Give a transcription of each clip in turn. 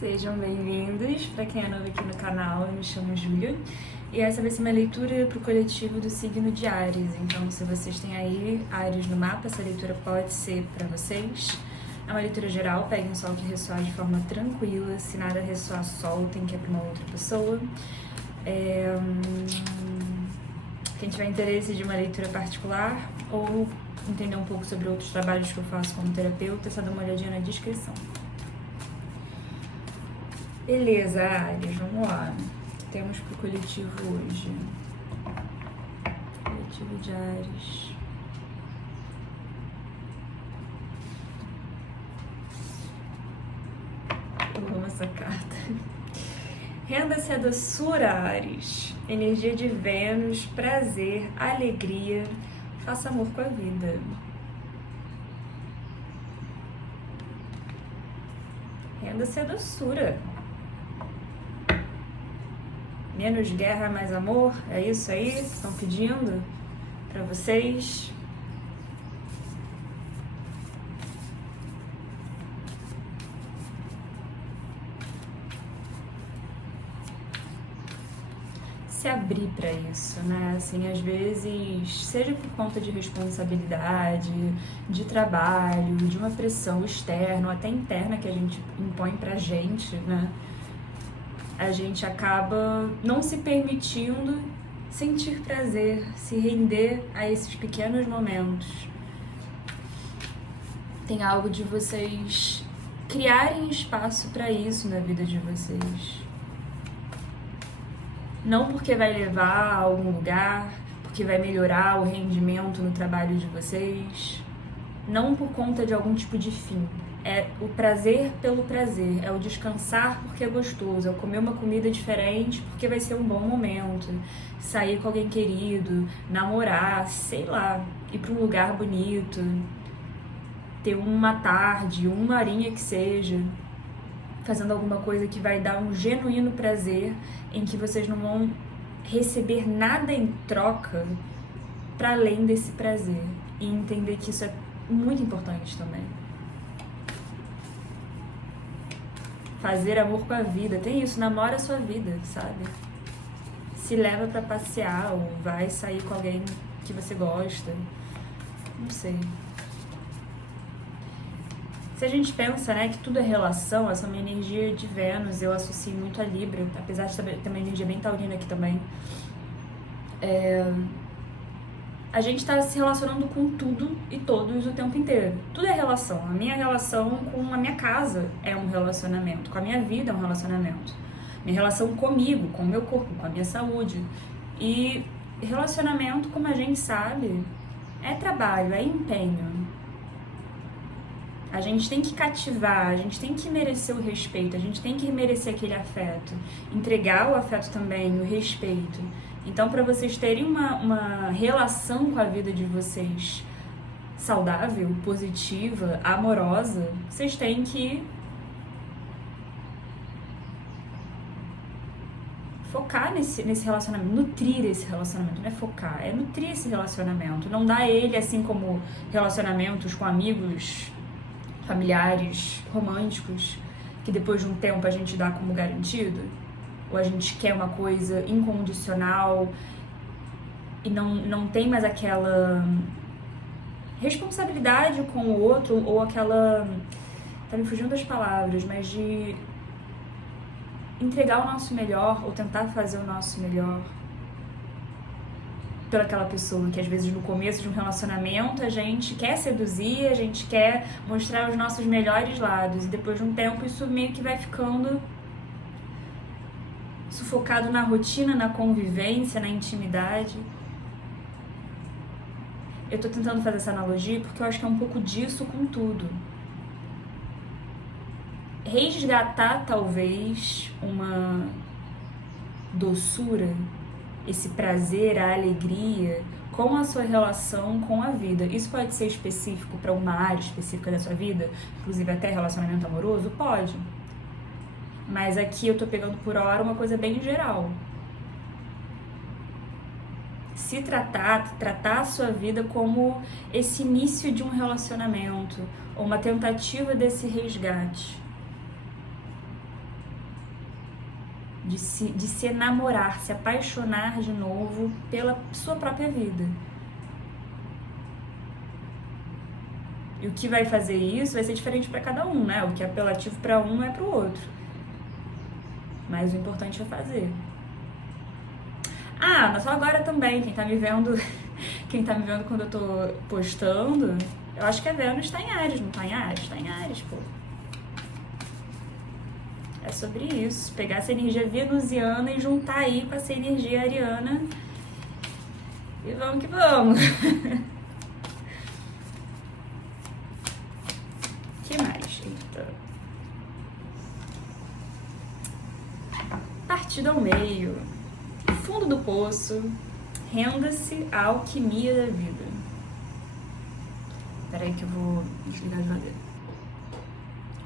Sejam bem-vindos. Para quem é novo aqui no canal, eu me chamo Júlia e essa vai ser uma leitura para o coletivo do signo de Áries. Então, se vocês têm aí Áries no mapa, essa leitura pode ser para vocês. É uma leitura geral, peguem só o que ressoar de forma tranquila. Se nada ressoar, soltem, que é para uma outra pessoa. Quem tiver interesse de uma leitura particular ou entender um pouco sobre outros trabalhos que eu faço como terapeuta, só dá uma olhadinha na descrição. Beleza, Áries, vamos lá. Temos pro coletivo hoje. Coletivo de Áries. Eu amo essa carta. Renda-se a doçura, Áries. Energia de Vênus, prazer, alegria. Faça amor com a vida. Renda-se a doçura. Menos guerra, mais amor, é isso aí que estão pedindo para vocês? Se abrir para isso, né? Assim, às vezes, seja por conta de responsabilidade, de trabalho, de uma pressão externa ou até interna que a gente impõe pra gente, né? A gente acaba não se permitindo sentir prazer, se render a esses pequenos momentos. Tem algo de vocês criarem espaço para isso na vida de vocês. Não porque vai levar a algum lugar, porque vai melhorar o rendimento no trabalho de vocês, não por conta de algum tipo de fim. É o prazer pelo prazer, é o descansar porque é gostoso, é o comer uma comida diferente porque vai ser um bom momento, sair com alguém querido, namorar, sei lá, ir para um lugar bonito, ter uma tarde, uma horinha que seja, fazendo alguma coisa que vai dar um genuíno prazer, em que vocês não vão receber nada em troca para além desse prazer, e entender que isso é muito importante também. Fazer amor com a vida, tem isso, namora a sua vida, sabe? Se leva pra passear ou vai sair com alguém que você gosta, não sei. Se a gente pensa, né, que tudo é relação, essa é uma energia de Vênus, eu associo muito a Libra, apesar de ter uma energia bem taurina aqui também. A gente tá se relacionando com tudo e todos o tempo inteiro. Tudo é relação. A minha relação com a minha casa é um relacionamento. Com a minha vida é um relacionamento. Minha relação comigo, com o meu corpo, com a minha saúde. E relacionamento, como a gente sabe, é trabalho, é empenho. A gente tem que cativar, a gente tem que merecer o respeito, a gente tem que merecer aquele afeto. Entregar o afeto também, o respeito. Então, para vocês terem uma relação com a vida de vocês saudável, positiva, amorosa, vocês têm que focar nesse relacionamento, nutrir esse relacionamento, não é focar, é nutrir esse relacionamento, não dar ele assim como relacionamentos com amigos, familiares, românticos, que depois de um tempo a gente dá como garantido. Ou a gente quer uma coisa incondicional e não tem mais aquela responsabilidade com o outro, ou aquela... tá me fugindo das palavras, mas de entregar o nosso melhor, ou tentar fazer o nosso melhor pelaquela pessoa, que às vezes no começo de um relacionamento a gente quer seduzir, a gente quer mostrar os nossos melhores lados, e depois de um tempo isso meio que vai ficando sufocado na rotina, na convivência, na intimidade. Eu tô tentando fazer essa analogia porque eu acho que é um pouco disso com tudo. Resgatar, talvez, uma doçura, esse prazer, a alegria com a sua relação com a vida. Isso pode ser específico para uma área específica da sua vida, inclusive até relacionamento amoroso? Pode. Mas aqui eu tô pegando por hora uma coisa bem geral. Se tratar a sua vida como esse início de um relacionamento, ou uma tentativa desse resgate. de se enamorar, se apaixonar de novo pela sua própria vida. E o que vai fazer isso vai ser diferente para cada um, né? O que é apelativo para um não é para o outro. Mas o importante é fazer. Ah, só agora também, quem tá me vendo quando eu tô postando, eu acho que a Vênus tá em Áries, não tá em Áries? Tá em Áries, pô. É sobre isso, pegar essa energia venusiana e juntar aí com essa energia ariana. E vamos que vamos. Que mais? Eita. Partida ao meio. Fundo do poço. Renda-se à alquimia da vida. Peraí que eu vou desligar de madeira.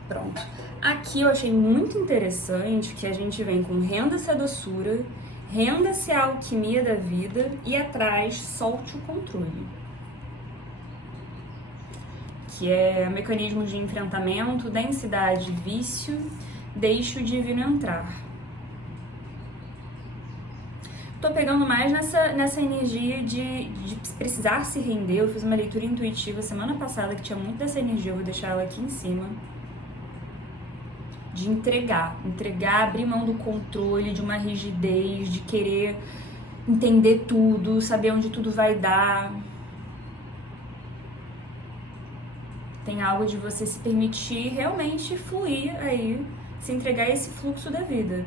Pronto. Aqui eu achei muito interessante que a gente vem com renda-se à doçura, renda-se à alquimia da vida e atrás solte o controle. Que é mecanismos de enfrentamento, densidade, vício, deixe o divino entrar. Tô pegando mais nessa energia de precisar se render. Eu fiz uma leitura intuitiva semana passada que tinha muito dessa energia, eu vou deixar ela aqui em cima. De entregar, abrir mão do controle, de uma rigidez, de querer entender tudo, saber onde tudo vai dar. Tem algo de você se permitir realmente fluir aí, se entregar a esse fluxo da vida.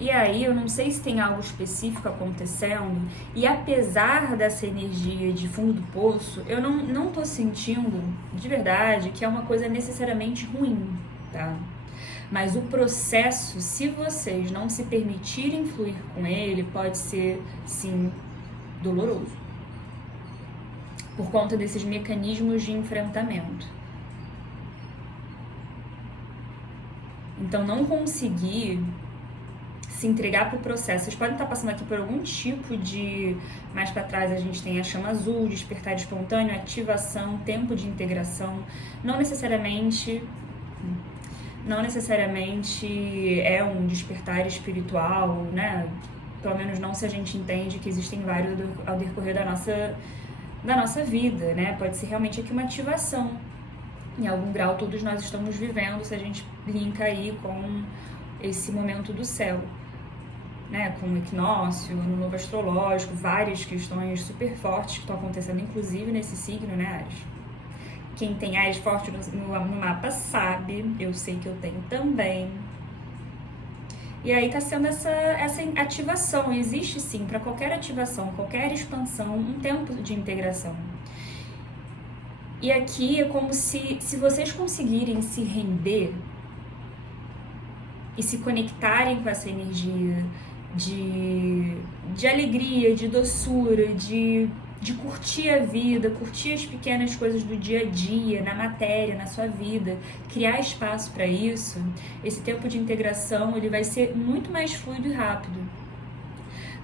E aí, eu não sei se tem algo específico acontecendo, e apesar dessa energia de fundo do poço, eu não tô sentindo, de verdade, que é uma coisa necessariamente ruim, tá? Mas o processo, se vocês não se permitirem fluir com ele, pode ser, sim, doloroso. Por conta desses mecanismos de enfrentamento. Então, não conseguir se entregar para o processo. Vocês podem estar passando aqui por algum tipo de... Mais para trás a gente tem a chama azul, despertar espontâneo, ativação, tempo de integração. Não necessariamente é um despertar espiritual, né? Pelo menos não se a gente entende que existem vários ao decorrer da nossa vida, né? Pode ser realmente aqui uma ativação. Em algum grau todos nós estamos vivendo, se a gente linka aí com esse momento do céu, né, com o equinócio, ano novo astrológico, várias questões super fortes que estão acontecendo, inclusive nesse signo, né, Áries? Quem tem Áries forte no mapa sabe, eu sei que eu tenho também. E aí tá sendo essa ativação, existe sim, para qualquer ativação, qualquer expansão, um tempo de integração. E aqui é como se vocês conseguirem se render e se conectarem com essa energia de alegria, de doçura, de curtir a vida, curtir as pequenas coisas do dia a dia, na matéria, na sua vida, criar espaço para isso, esse tempo de integração ele vai ser muito mais fluido e rápido.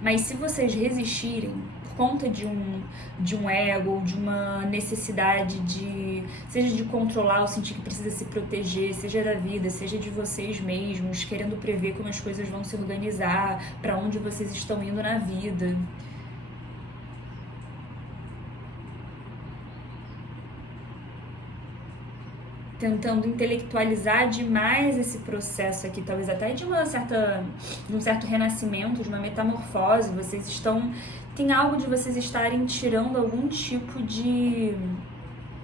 Mas se vocês resistirem por conta de um ego, de uma necessidade seja de controlar ou sentir que precisa se proteger, seja da vida, seja de vocês mesmos, querendo prever como as coisas vão se organizar, para onde vocês estão indo na vida. Tentando intelectualizar demais esse processo aqui, talvez até de um certo renascimento, de uma metamorfose. Tem algo de vocês estarem tirando algum tipo de,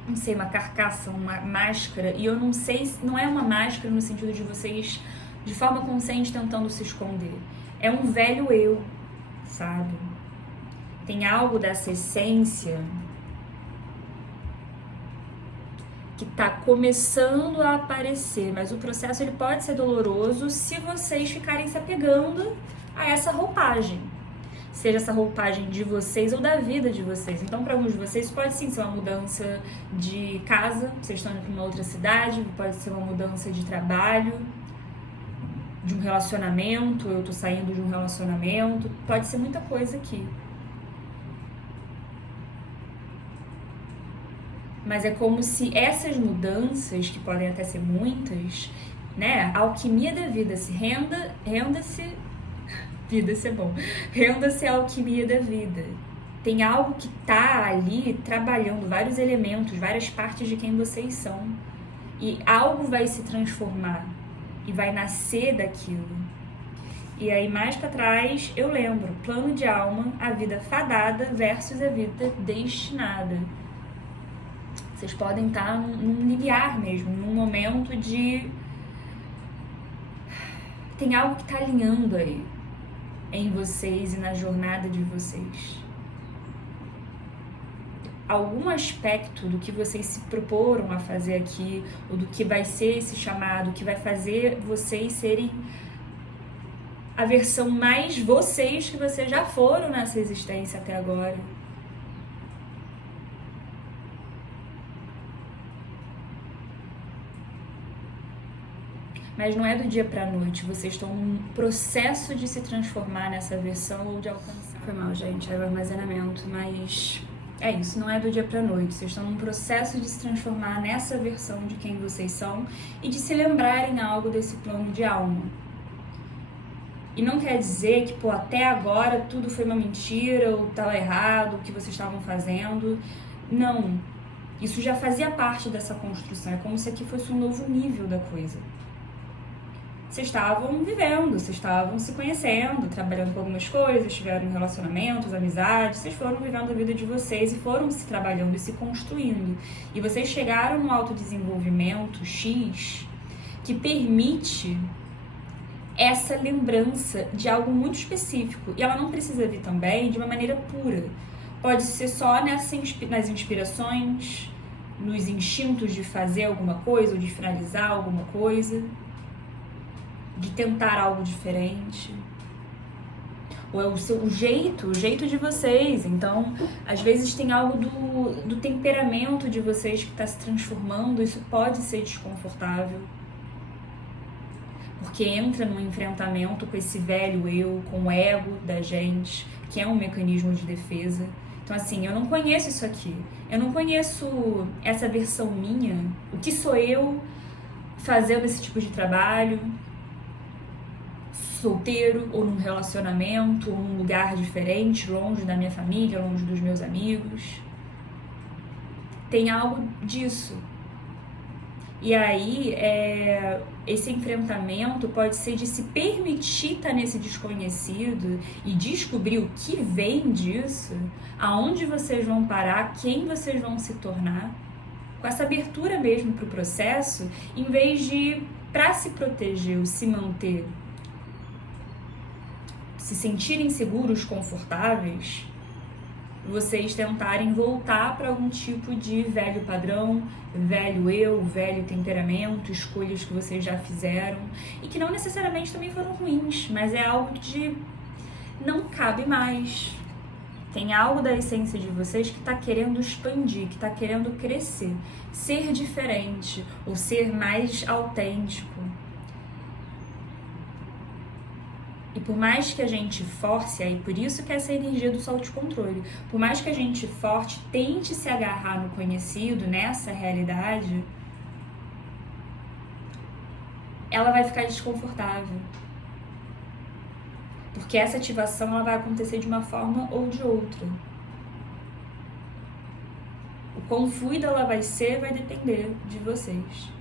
não sei, uma carcaça, uma máscara, e eu não sei, não é uma máscara no sentido de vocês, de forma consciente, tentando se esconder. É um velho eu, sabe? Tem algo dessa essência que tá começando a aparecer, mas o processo ele pode ser doloroso se vocês ficarem se apegando a essa roupagem. Seja essa roupagem de vocês ou da vida de vocês. Então, para alguns de vocês, pode sim ser uma mudança de casa, vocês estão indo para uma outra cidade, pode ser uma mudança de trabalho, de um relacionamento, eu tô saindo de um relacionamento, pode ser muita coisa aqui. Mas é como se essas mudanças, que podem até ser muitas, né? A alquimia da vida, renda-se, vida, isso é bom. Renda-se à alquimia da vida. Tem algo que tá ali trabalhando, vários elementos, várias partes de quem vocês são. E algo vai se transformar e vai nascer daquilo. E aí mais para trás eu lembro, plano de alma, a vida fadada versus a vida destinada. Vocês podem estar num limiar mesmo, num momento de... Tem algo que está alinhando aí em vocês e na jornada de vocês. Algum aspecto do que vocês se proporam a fazer aqui, ou do que vai ser esse chamado, que vai fazer vocês serem a versão mais vocês que vocês já foram nessa existência até agora. Mas não é do dia pra noite, vocês estão num processo de se transformar nessa versão ou de alcançar. Foi mal, gente, é o armazenamento, mas é isso, não é do dia pra noite. Vocês estão num processo de se transformar nessa versão de quem vocês são e de se lembrarem algo desse plano de alma. E não quer dizer que, pô, até agora tudo foi uma mentira ou estava errado, o que vocês estavam fazendo. Não, isso já fazia parte dessa construção, é como se aqui fosse um novo nível da coisa. Vocês estavam vivendo, vocês estavam se conhecendo, trabalhando com algumas coisas, tiveram relacionamentos, amizades, vocês foram vivendo a vida de vocês e foram se trabalhando e se construindo. E vocês chegaram no autodesenvolvimento X que permite essa lembrança de algo muito específico. E ela não precisa vir também de uma maneira pura. Pode ser só nas inspirações, nos instintos de fazer alguma coisa ou de finalizar alguma coisa, de tentar algo diferente. Ou é o jeito de vocês. Então, às vezes tem algo do temperamento de vocês que está se transformando. Isso pode ser desconfortável. Porque entra num enfrentamento com esse velho eu, com o ego da gente, que é um mecanismo de defesa. Então, assim, eu não conheço isso aqui. Eu não conheço essa versão minha. O que sou eu fazendo esse tipo de trabalho? Solteiro, ou num relacionamento, ou num lugar diferente, longe da minha família, longe dos meus amigos. Tem algo disso. E aí, esse enfrentamento pode ser de se permitir estar nesse desconhecido e descobrir o que vem disso, aonde vocês vão parar, quem vocês vão se tornar, com essa abertura mesmo para o processo, em vez de, para se proteger ou se manter, se sentirem seguros, confortáveis, vocês tentarem voltar para algum tipo de velho padrão, velho eu, velho temperamento, escolhas que vocês já fizeram e que não necessariamente também foram ruins, mas é algo de não cabe mais. Tem algo da essência de vocês que está querendo expandir, que está querendo crescer, ser diferente ou ser mais autêntico. E por mais que a gente force, aí por isso que essa energia do autocontrole, por mais que a gente forte, tente se agarrar no conhecido, nessa realidade, ela vai ficar desconfortável. Porque essa ativação ela vai acontecer de uma forma ou de outra. O quão fluida ela vai ser vai depender de vocês.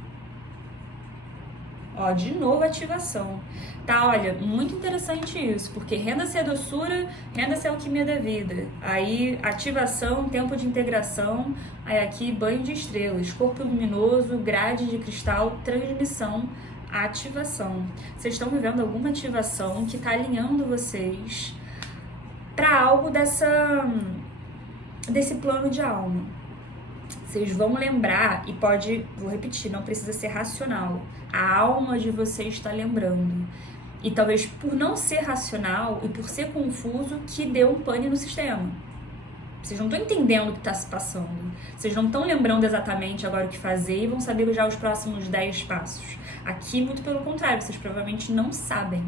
Ó, de novo ativação. Tá, olha, muito interessante isso, porque renda-se a doçura, renda-se a alquimia da vida. Aí, ativação, tempo de integração, aí aqui, banho de estrelas, corpo luminoso, grade de cristal, transmissão, ativação. Vocês estão vivendo alguma ativação que tá alinhando vocês para algo desse plano de alma. Vocês vão lembrar, e vou repetir, não precisa ser racional. A alma de vocês está lembrando. E talvez por não ser racional e por ser confuso, que deu um pane no sistema. Vocês não estão entendendo o que está se passando. Vocês não estão lembrando exatamente agora o que fazer e vão saber já os próximos 10 passos. Aqui, muito pelo contrário, vocês provavelmente não sabem.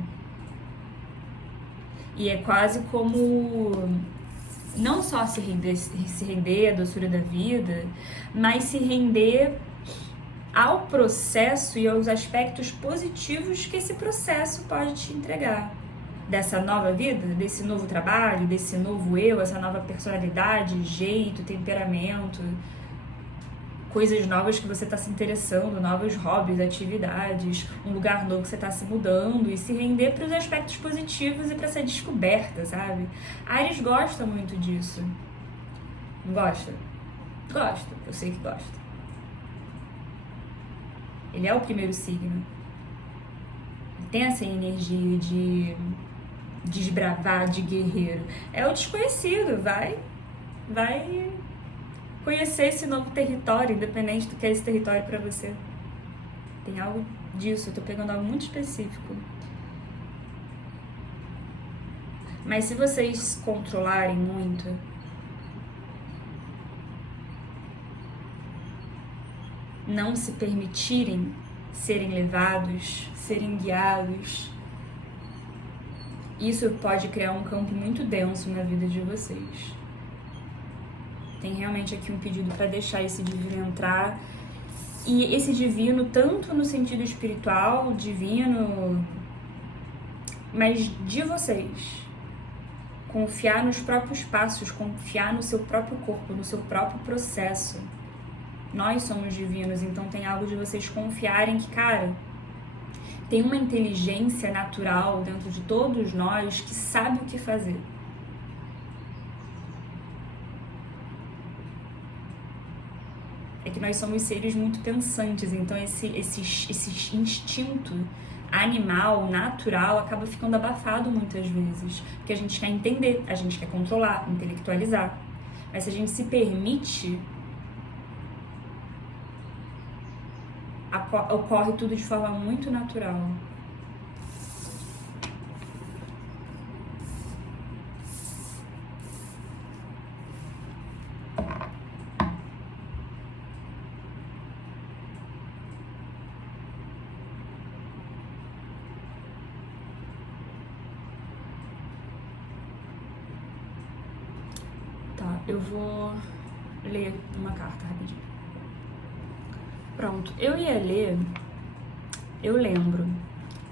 E é quase como não só se render à doçura da vida, mas se render ao processo e aos aspectos positivos que esse processo pode te entregar. Dessa nova vida, desse novo trabalho, desse novo eu, essa nova personalidade, jeito, temperamento, coisas novas que você está se interessando, novos hobbies, atividades, um lugar novo que você está se mudando, e se render para os aspectos positivos e para essa descoberta, sabe? Áries gosta muito disso. Não gosta? Gosta, eu sei que gosta. Ele é o primeiro signo. Ele tem essa energia de desbravar, de guerreiro. É o desconhecido, vai conhecer esse novo território, independente do que é esse território pra você. Tem algo disso, eu tô pegando algo muito específico. Mas se vocês controlarem muito, não se permitirem serem levados, serem guiados, isso pode criar um campo muito denso na vida de vocês. Tem realmente aqui um pedido para deixar esse divino entrar. E esse divino, tanto no sentido espiritual, divino, mas de vocês. Confiar nos próprios passos, confiar no seu próprio corpo, no seu próprio processo. Nós somos divinos, então tem algo de vocês confiarem que, cara, tem uma inteligência natural dentro de todos nós que sabe o que fazer. É que nós somos seres muito pensantes, então esse instinto animal, natural, acaba ficando abafado muitas vezes, porque a gente quer entender, a gente quer controlar, intelectualizar. Mas se a gente se permite, ocorre tudo de forma muito natural. Tá, eu vou ler uma carta rapidinho. Pronto, eu ia ler, eu lembro,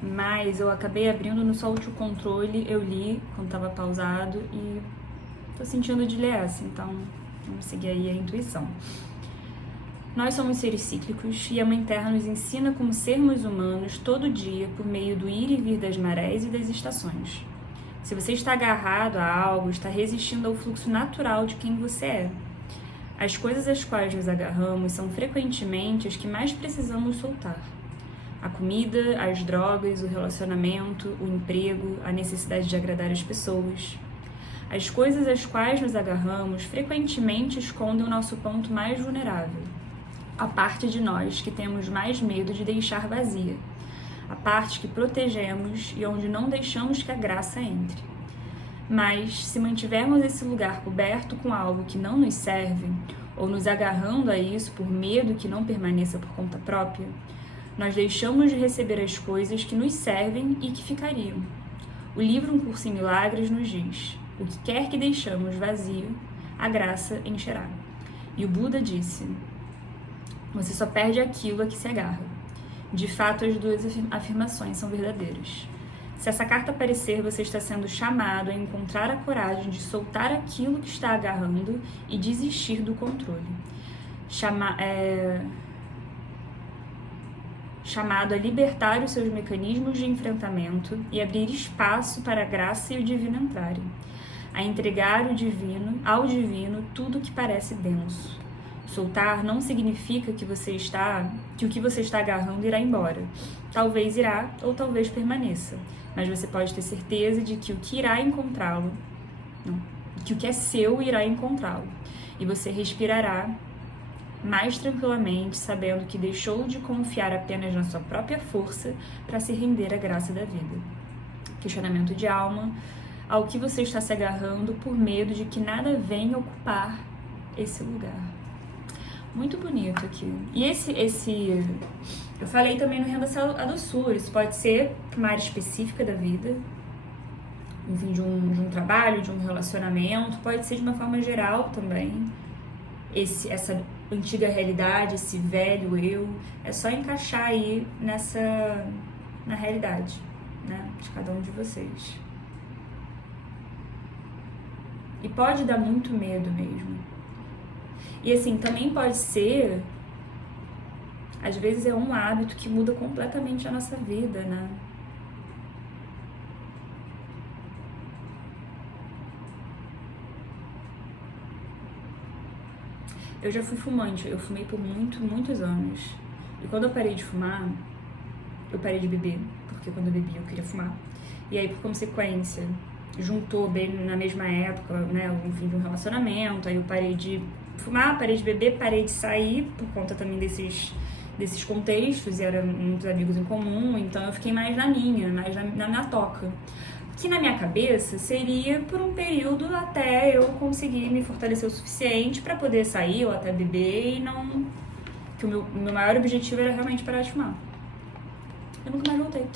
mas eu acabei abrindo no Solte o Controle, eu li quando tava pausado e tô sentindo de ler essa, então vamos seguir aí a intuição. Nós somos seres cíclicos e a Mãe Terra nos ensina como sermos humanos todo dia por meio do ir e vir das marés e das estações. Se você está agarrado a algo, está resistindo ao fluxo natural de quem você é. As coisas às quais nos agarramos são frequentemente as que mais precisamos soltar. A comida, as drogas, o relacionamento, o emprego, a necessidade de agradar as pessoas. As coisas às quais nos agarramos frequentemente escondem o nosso ponto mais vulnerável. A parte de nós que temos mais medo de deixar vazia. A parte que protegemos e onde não deixamos que a graça entre. Mas, se mantivermos esse lugar coberto com algo que não nos serve, ou nos agarrando a isso por medo que não permaneça por conta própria, nós deixamos de receber as coisas que nos servem e que ficariam. O livro Um Curso em Milagres nos diz: o que quer que deixamos vazio, a graça encherá. E o Buda disse: você só perde aquilo a que se agarra. De fato, as duas afirmações são verdadeiras. Se essa carta aparecer, você está sendo chamado a encontrar a coragem de soltar aquilo que está agarrando e desistir do controle. Chamado a libertar os seus mecanismos de enfrentamento e abrir espaço para a graça e o divino entrarem. A entregar ao divino tudo que parece denso. Soltar não significa que o que você está agarrando irá embora. Talvez irá ou talvez permaneça. Mas você pode ter certeza de que o que irá encontrá-lo, que o que é seu irá encontrá-lo. E você respirará mais tranquilamente, sabendo que deixou de confiar apenas na sua própria força para se render à graça da vida. Questionamento de alma: ao que você está se agarrando por medo de que nada venha ocupar esse lugar. Muito bonito aqui. E eu falei também no Renda-se à Doçura, isso pode ser uma área específica da vida, enfim, de um trabalho, de um relacionamento, pode ser de uma forma geral também. Essa antiga realidade, esse velho eu, é só encaixar aí na realidade, né, de cada um de vocês. E pode dar muito medo mesmo. E assim, também pode ser, às vezes é um hábito que muda completamente a nossa vida, né? Eu já fui fumante, eu fumei por muitos anos. E quando eu parei de fumar, eu parei de beber, porque quando eu bebia eu queria fumar. E aí, por consequência, juntou bem na mesma época, né, enfim, de um relacionamento, aí eu parei de fumar, parei de beber, parei de sair, por conta também desses contextos, e eram muitos amigos em comum, então eu fiquei mais na minha toca. Que na minha cabeça seria por um período até eu conseguir me fortalecer o suficiente para poder sair ou até beber e não... Que o meu maior objetivo era realmente parar de fumar. Eu nunca mais voltei.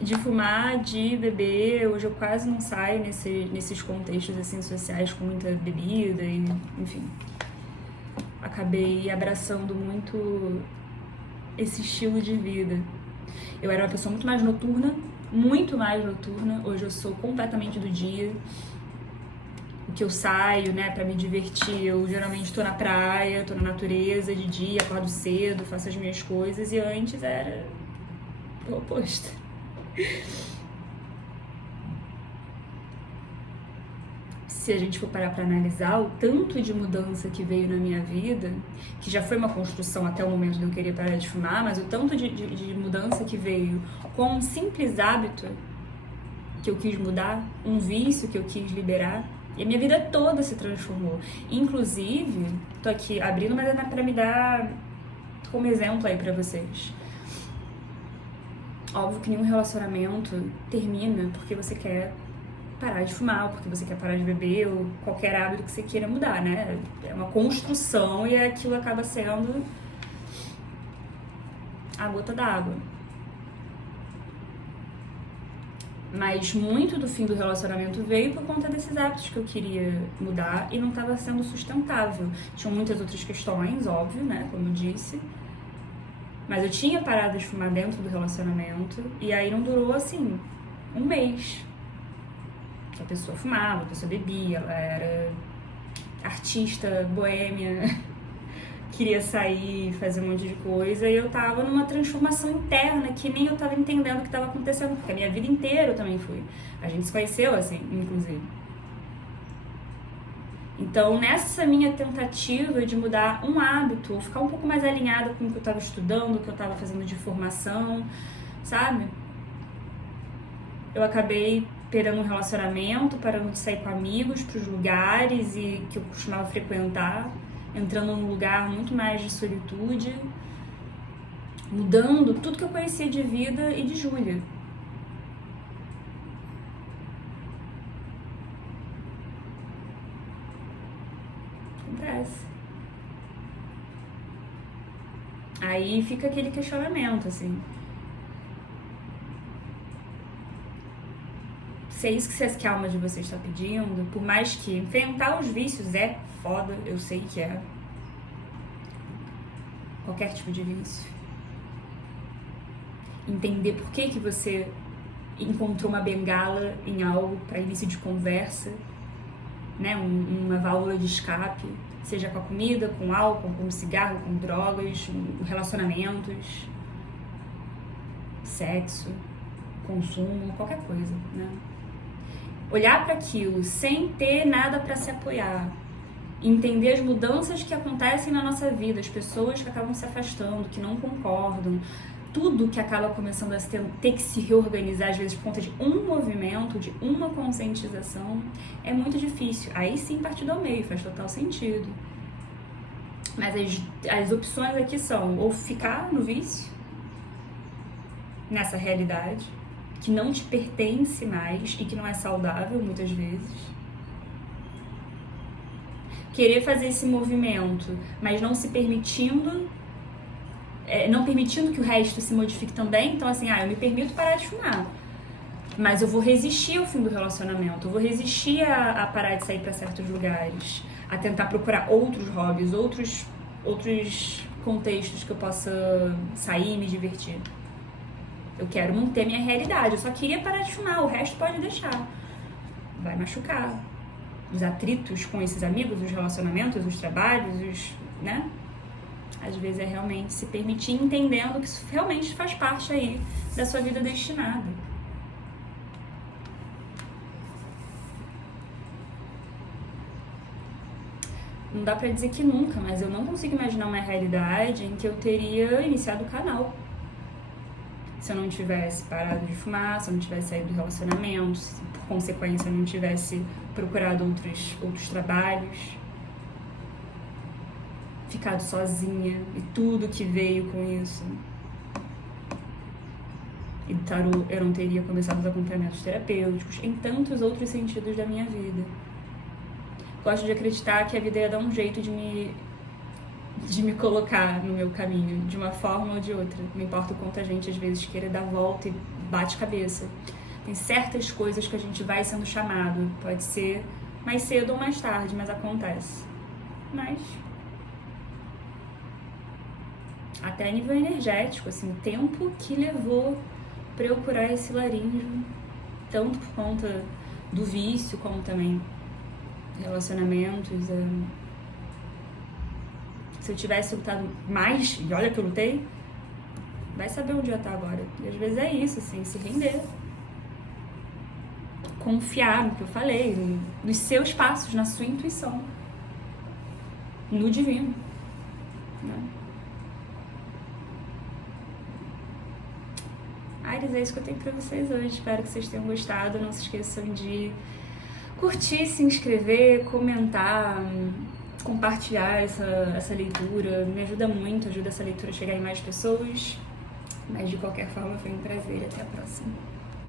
De fumar, de beber, hoje eu quase não saio nesses contextos assim, sociais com muita bebida e, enfim. Acabei abraçando muito esse estilo de vida. Eu era uma pessoa muito mais noturna, hoje eu sou completamente do dia. O que eu saio, né, pra me divertir, eu geralmente tô na praia, tô na natureza de dia, acordo cedo, faço as minhas coisas, e antes era o oposto. Se a gente for parar pra analisar o tanto de mudança que veio na minha vida, que já foi uma construção até o momento de eu querer parar de fumar, mas o tanto de mudança que veio com um simples hábito que eu quis mudar, um vício que eu quis liberar, e a minha vida toda se transformou. Inclusive, tô aqui abrindo, mas é pra me dar como exemplo aí pra vocês. Óbvio que nenhum relacionamento termina porque você quer parar de fumar, ou porque você quer parar de beber, ou qualquer hábito que você queira mudar, né? É uma construção e aquilo acaba sendo a gota d'água. Mas muito do fim do relacionamento veio por conta desses hábitos que eu queria mudar e não estava sendo sustentável. Tinham muitas outras questões, óbvio, né? Como eu disse. Mas eu tinha parado de fumar dentro do relacionamento e aí não durou, assim, um mês. A pessoa fumava, a pessoa bebia, ela era artista, boêmia, queria sair, fazer um monte de coisa, e eu tava numa transformação interna que nem eu tava entendendo o que tava acontecendo, porque a minha vida inteira eu também fui. A gente se conheceu assim, inclusive. Então, nessa minha tentativa de mudar um hábito, ou ficar um pouco mais alinhada com o que eu tava estudando, o que eu tava fazendo de formação, sabe? Eu acabei perdendo um relacionamento, parando de sair com amigos pros lugares e que eu costumava frequentar, entrando num lugar muito mais de solitude, mudando tudo que eu conhecia de vida e de Júlia. Acontece. Aí fica aquele questionamento, assim. Se é isso que a alma de vocês está pedindo, por mais que enfrentar os vícios é foda, eu sei que é. Qualquer tipo de vício. Entender por que você encontrou uma bengala em algo para início de conversa, né? Uma válvula de escape, seja com a comida, com álcool, com cigarro, com drogas, relacionamentos, sexo, consumo, qualquer coisa, né? Olhar para aquilo sem ter nada para se apoiar, entender as mudanças que acontecem na nossa vida, as pessoas que acabam se afastando, que não concordam, tudo que acaba começando a ter que se reorganizar, às vezes por conta de um movimento, de uma conscientização, é muito difícil. Aí sim, partido ao meio, faz total sentido. Mas as opções aqui são ou ficar no vício, nessa realidade, que não te pertence mais e que não é saudável muitas vezes. Querer fazer esse movimento, mas não se permitindo, não permitindo que o resto se modifique também. Então assim, eu me permito parar de fumar, Mas eu vou resistir ao fim do relacionamento, eu vou resistir a parar de sair para certos lugares, a tentar procurar outros hobbies, outros contextos que eu possa sair e me divertir. Eu quero manter minha realidade, eu só queria parar de fumar, o resto pode deixar. Vai machucar. Os atritos com esses amigos, os relacionamentos, os trabalhos, né? Às vezes é realmente se permitir entendendo que isso realmente faz parte aí da sua vida destinada. Não dá pra dizer que nunca, mas eu não consigo imaginar uma realidade em que eu teria iniciado o canal. Se eu não tivesse parado de fumar, se eu não tivesse saído do relacionamento, se por consequência eu não tivesse procurado outros trabalhos, ficado sozinha e tudo que veio com isso. E tarô, eu não teria começado os acompanhamentos terapêuticos em tantos outros sentidos da minha vida. Gosto de acreditar que a vida ia dar um jeito de me colocar no meu caminho, de uma forma ou de outra. Não importa o quanto a gente às vezes queira dar volta e bate cabeça. Tem certas coisas que a gente vai sendo chamado, pode ser mais cedo ou mais tarde, mas acontece. Mas até a nível energético, assim, o tempo que levou pra eu curar esse laríngeo, tanto por conta do vício, como também relacionamentos. Se eu tivesse lutado mais, e olha que eu lutei, vai saber onde eu tá agora. E às vezes é isso, assim, se render. Confiar no que eu falei, nos seus passos, na sua intuição. No divino. Né? Ares, é isso que eu tenho pra vocês hoje. Espero que vocês tenham gostado. Não se esqueçam de curtir, se inscrever, comentar, compartilhar essa leitura. Me ajuda muito, ajuda essa leitura a chegar em mais pessoas. Mas de qualquer forma foi um prazer. Até a próxima.